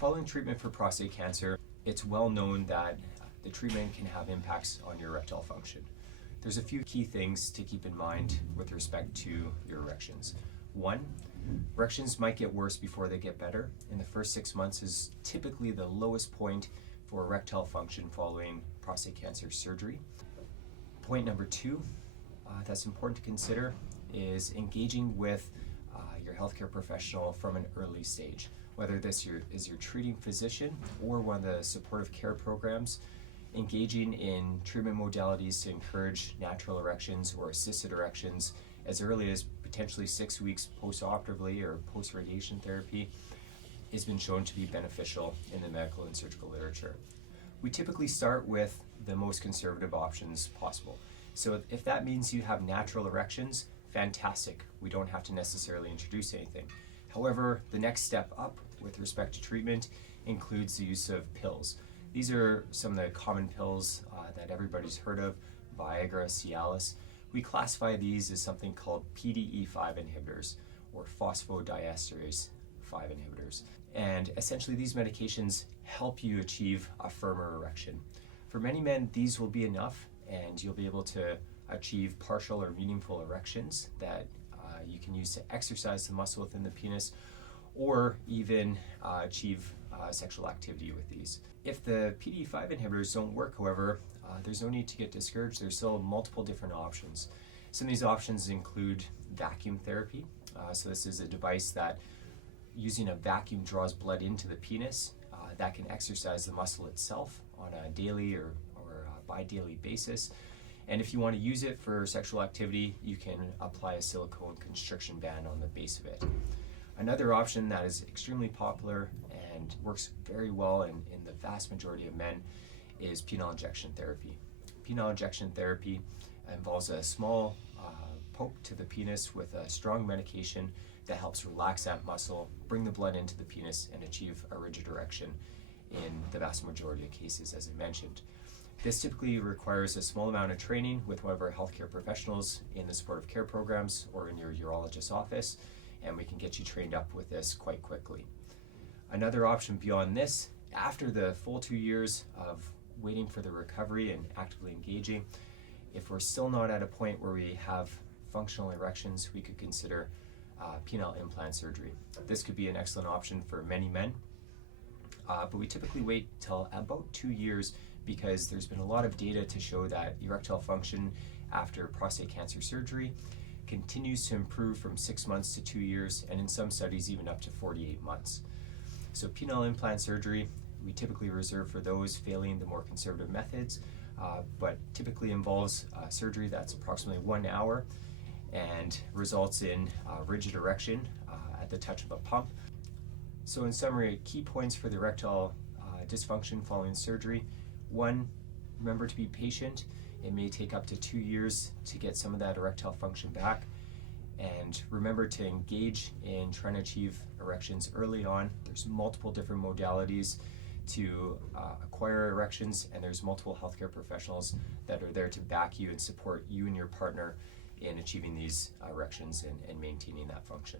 Following treatment for prostate cancer, it's well known that the treatment can have impacts on your erectile function. There's a few key things to keep in mind with respect to your erections. One, erections might get worse before they get better, and the first 6 months is typically the lowest point for erectile function following prostate cancer surgery. Point number two that's important to consider is engaging with your healthcare professional from an early stage, whether this is your treating physician or one of the supportive care programs. Engaging in treatment modalities to encourage natural erections or assisted erections as early as potentially 6 weeks post-operatively or post-radiation therapy has been shown to be beneficial in the medical and surgical literature. We typically start with the most conservative options possible. So if that means you have natural erections, fantastic. We don't have to necessarily introduce anything. However, the next step up with respect to treatment includes the use of pills. These are some of the common pills that everybody's heard of, Viagra, Cialis. We classify these as something called PDE5 inhibitors or phosphodiesterase 5 inhibitors. And essentially these medications help you achieve a firmer erection. For many men, these will be enough and you'll be able to achieve partial or meaningful erections that you can use to exercise the muscle within the penis or even achieve sexual activity with these. If the PDE5 inhibitors don't work, however, there's no need to get discouraged. There's still multiple different options. Some of these options include vacuum therapy. So this is a device that using a vacuum draws blood into the penis that can exercise the muscle itself on a daily or bi-daily basis. And if you want to use it for sexual activity, you can apply a silicone constriction band on the base of it. Another option that is extremely popular and works very well in the vast majority of men is penile injection therapy. Penile injection therapy involves a small poke to the penis with a strong medication that helps relax that muscle, bring the blood into the penis, and achieve a rigid erection in the vast majority of cases, as I mentioned. This typically requires a small amount of training with one of our healthcare professionals in the supportive care programs or in your urologist's office, and we can get you trained up with this quite quickly. Another option beyond this, after the full 2 years of waiting for the recovery and actively engaging, if we're still not at a point where we have functional erections, we could consider penile implant surgery. This could be an excellent option for many men, but we typically wait till about 2 years because there's been a lot of data to show that erectile function after prostate cancer surgery continues to improve from 6 months to 2 years, and in some studies even up to 48 months. So penile implant surgery, we typically reserve for those failing the more conservative methods, but typically involves surgery that's approximately 1 hour and results in rigid erection at the touch of a pump. So in summary, key points for the erectile dysfunction following surgery. 1, remember to be patient. It may take up to 2 years to get some of that erectile function back. And remember to engage in trying to achieve erections early on. There's multiple different modalities to acquire erections, and there's multiple healthcare professionals that are there to back you and support you and your partner in achieving these erections and maintaining that function.